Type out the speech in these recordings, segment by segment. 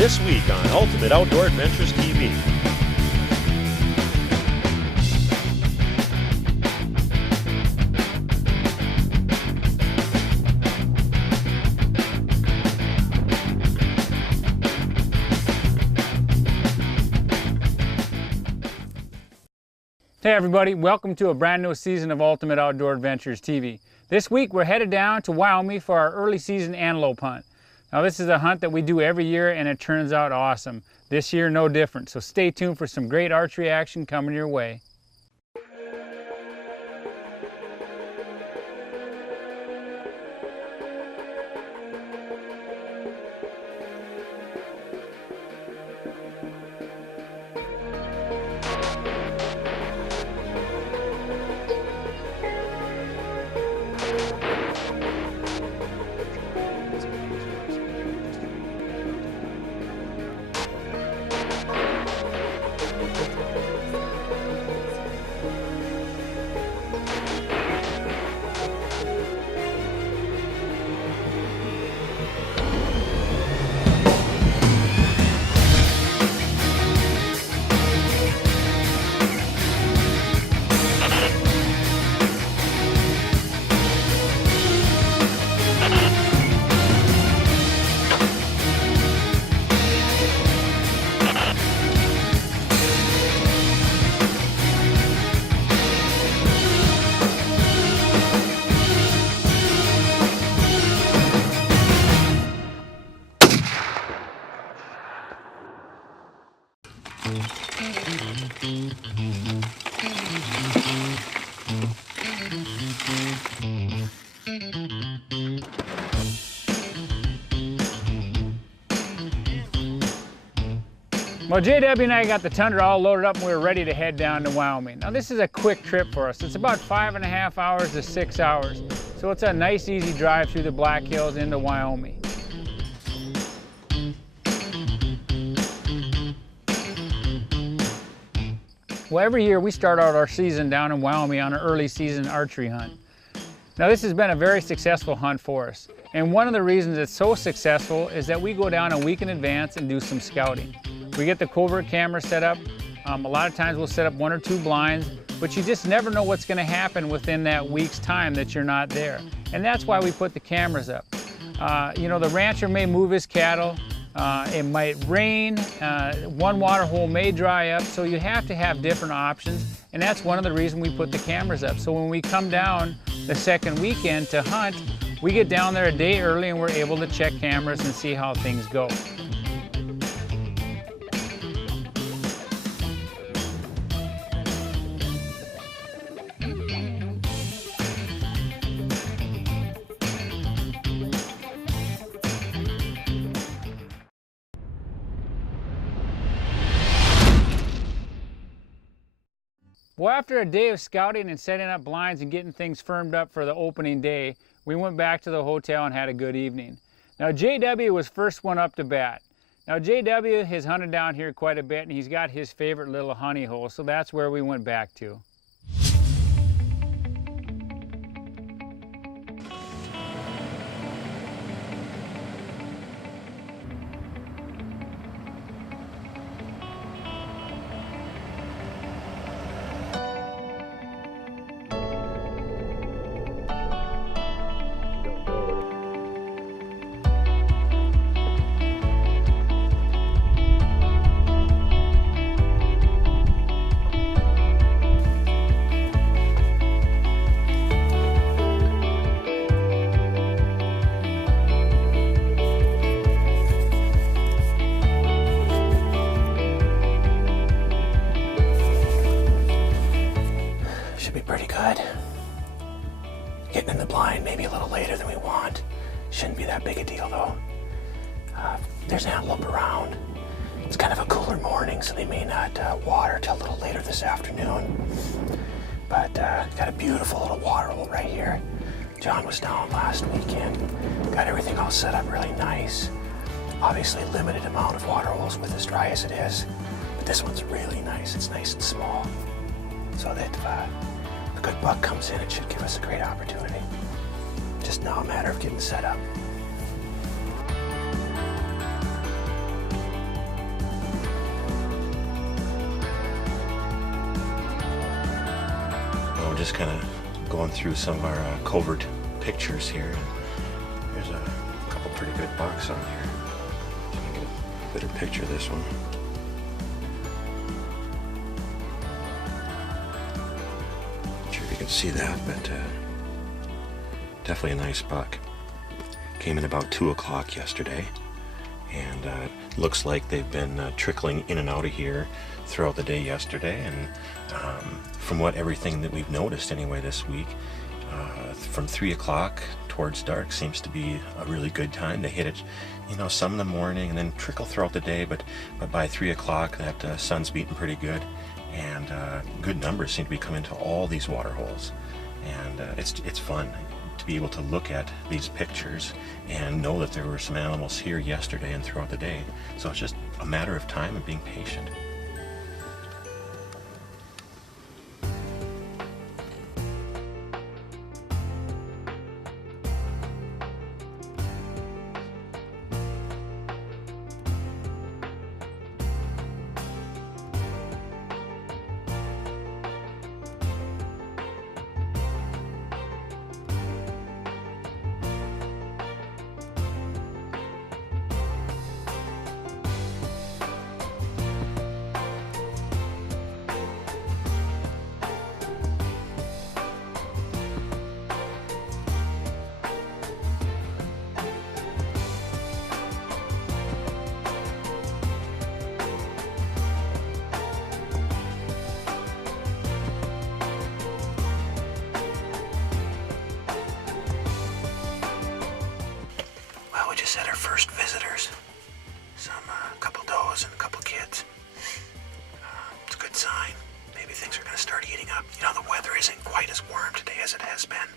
this week on Ultimate Outdoor Adventures TV. Hey everybody, welcome to a brand new season of Ultimate Outdoor Adventures TV. This week we're headed down to Wyoming for our early season antelope hunt. Now this is a hunt that we do every year and it turns out awesome. This year no different, so stay tuned for some great archery action coming your way. Well, JW and I got the Tundra all loaded up and we were ready to head down to Wyoming. Now this is a quick trip for us. It's about 5.5 hours to 6 hours. So it's a nice easy drive through the Black Hills into Wyoming. Well, every year we start out our season down in Wyoming on an early season archery hunt. Now this has been a very successful hunt for us. And one of the reasons it's so successful is that we go down a week in advance and do some scouting. We get the covert camera set up. A lot of times we'll set up 1 or 2 blinds, but you just never know what's going to happen within that week's time that you're not there. And that's why we put the cameras up. You know, the rancher may move his cattle, it might rain, one water hole may dry up, so you have to have different options, and that's one of the reasons we put the cameras up. So when we come down the second weekend to hunt, we get down there a day early and we're able to check cameras and see how things go. Well, after a day of scouting and setting up blinds and getting things firmed up for the opening day, we went back to the hotel and had a good evening. Now, JW was first one up to bat. Now, JW has hunted down here quite a bit and he's got his favorite little honey hole, so that's where we went back to. Should be pretty good. Getting in the blind maybe a little later than we want. Shouldn't be that big a deal though. There's antelope around. It's kind of a cooler morning, so they may not water till a little later this afternoon. But got a beautiful little water hole right here. John was down last weekend. Got everything all set up really nice. Obviously limited amount of water holes with as dry as it is. But this one's really nice. It's nice and small. So that if a good buck comes in, it should give us a great opportunity. Just now a matter of getting set up. just kind of going through some of our covert pictures here. There's a couple pretty good bucks on here. Let me get a better picture of this one. Not sure if you can see that, but definitely a nice buck. Came in about 2 o'clock yesterday, and looks like they've been trickling in and out of here throughout the day yesterday, and from what everything that we've noticed anyway this week, from 3 o'clock towards dark seems to be a really good time to hit it, you know, some in the morning and then trickle throughout the day, but by 3 o'clock that sun's beating pretty good, and good numbers seem to be coming to all these water holes, and it's fun to be able to look at these pictures and know that there were some animals here yesterday and throughout the day. So it's just a matter of time and being patient. At our first visitors, a couple does and a couple kids. It's a good sign. Maybe things are going to start heating up. You know, the weather isn't quite as warm today as it has been,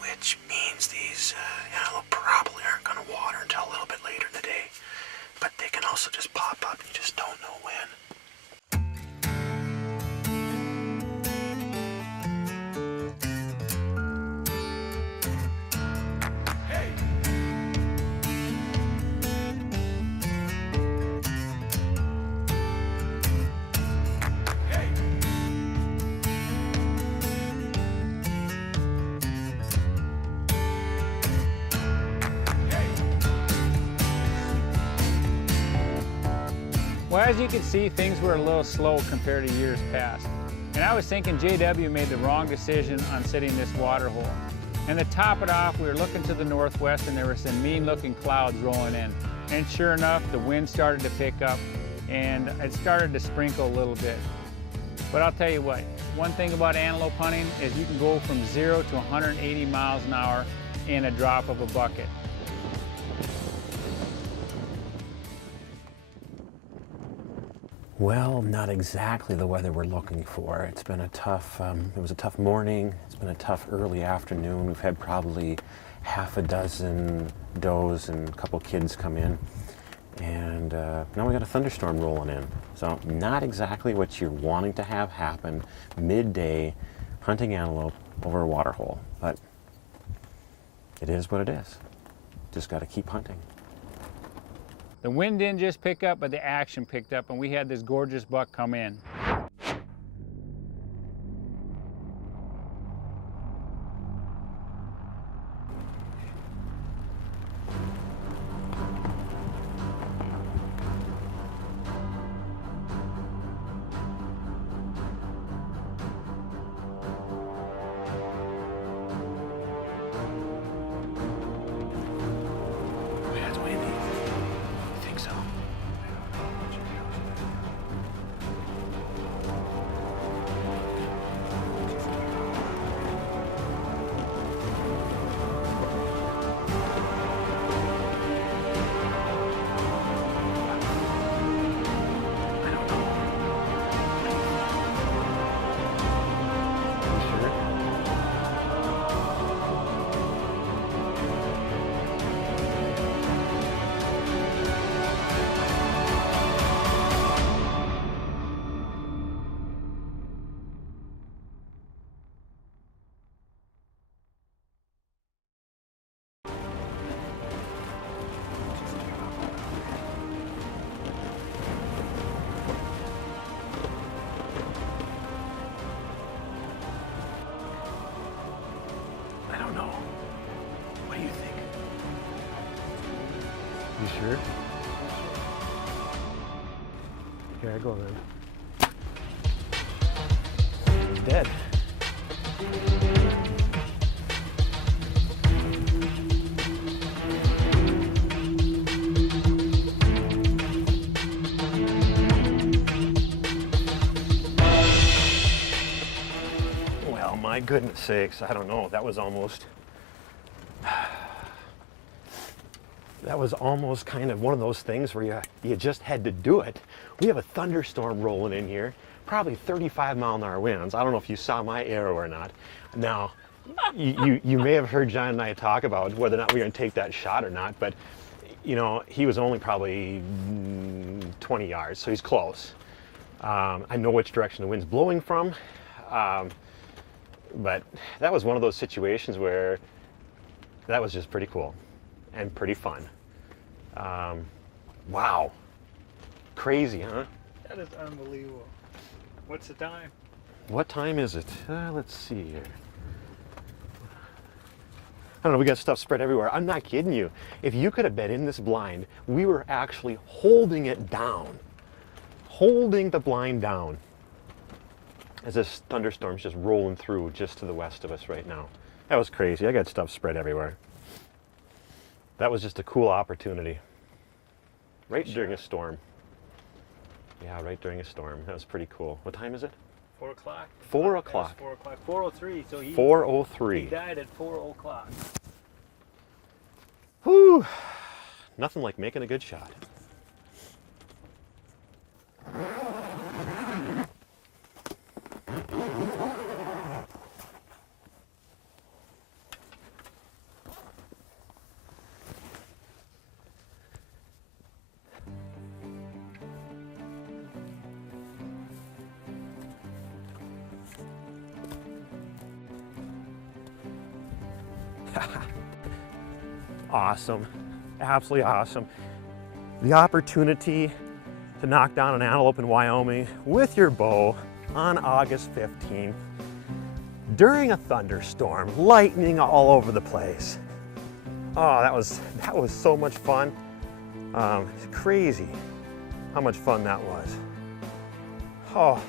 which means these antelope probably aren't going to water until a little bit later in the day. But they can also just pop up. You just don't know when. Well, as you can see, things were a little slow compared to years past. And I was thinking JW made the wrong decision on sitting this water hole. And to top it off, we were looking to the northwest and there were some mean-looking clouds rolling in. And sure enough, the wind started to pick up and it started to sprinkle a little bit. But I'll tell you what, one thing about antelope hunting is you can go from 0 to 180 miles an hour in a drop of a bucket. Well, not exactly the weather we're looking for. It's been a tough, it was a tough morning. It's been a tough early afternoon. We've had probably half a dozen does and a couple kids come in. And now we got a thunderstorm rolling in. So not exactly what you're wanting to have happen midday hunting antelope over a water hole. But it is what it is. Just got to keep hunting. The wind didn't just pick up, but the action picked up, and we had this gorgeous buck come in. Here I go then. He's dead. Well, my goodness sakes, I don't know. That was almost kind of one of those things where you just had to do it. We have a thunderstorm rolling in here, probably 35-mile-an-hour winds. I don't know if you saw my arrow or not. Now, you may have heard John and I talk about whether or not we were going to take that shot or not, but you know, he was only probably 20 yards, so he's close. I know which direction the wind's blowing from, but that was one of those situations where that was just pretty cool and pretty fun. Wow. Crazy, huh? That is unbelievable. What's the time? What time is it? Let's see here. I don't know, we got stuff spread everywhere. I'm not kidding you. If you could have been in this blind, we were actually holding it down. Holding the blind down as this thunderstorm's just rolling through just to the west of us right now. That was crazy. I got stuff spread everywhere. That was just a cool opportunity. Right during a storm. Yeah, right during a storm. That was pretty cool. What time is it? 4 o'clock. 4 o'clock. 4 o'clock. 4:03. So he 4:03. He died at 4 o'clock. Whew. Nothing like making a good shot. Awesome, absolutely awesome. The opportunity to knock down an antelope in Wyoming with your bow on August 15th during a thunderstorm, lightning all over the place. Oh, that was so much fun. It's crazy how much fun that was. Oh,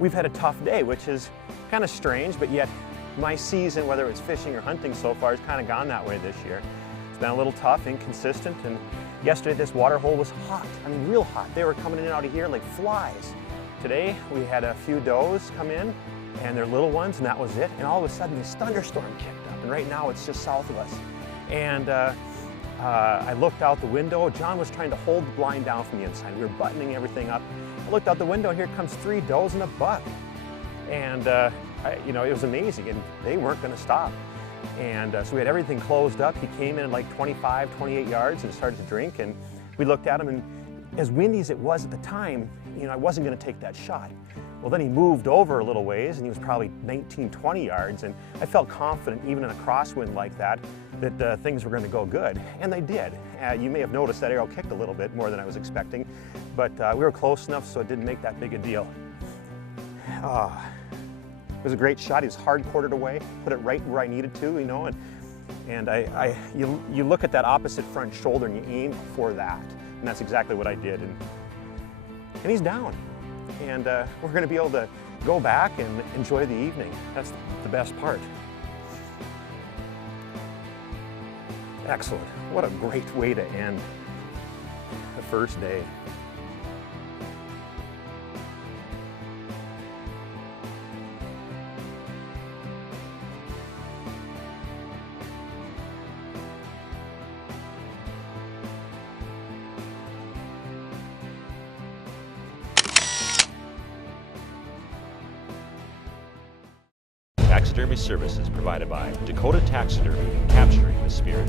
we've had a tough day, which is kind of strange, but yet my season, whether it's fishing or hunting so far, has kind of gone that way this year. It's been a little tough, inconsistent, and yesterday this water hole was hot. I mean, real hot. They were coming in and out of here like flies. Today we had a few does come in, and they're little ones, and that was it. And all of a sudden this thunderstorm kicked up, and right now it's just south of us. And I looked out the window. John was trying to hold the blind down from the inside. We were buttoning everything up. I looked out the window, and here comes 3 does and a buck. And you know, it was amazing, and they weren't going to stop. And so we had everything closed up. He came in at like 25, 28 yards and started to drink, and we looked at him, and as windy as it was at the time, you know, I wasn't going to take that shot. Well, then he moved over a little ways, and he was probably 19, 20 yards, and I felt confident, even in a crosswind like that, that things were going to go good, and they did. You may have noticed that arrow kicked a little bit more than I was expecting, but we were close enough so it didn't make that big a deal. It was a great shot. He was hard quartered away, put it right where I needed to, you know, and you look at that opposite front shoulder and you aim for that, and that's exactly what I did, and he's down, and we're going to be able to go back and enjoy the evening. That's the best part. Excellent. What a great way to end the first day. Taxidermy services provided by Dakota Taxidermy, capturing the spirit.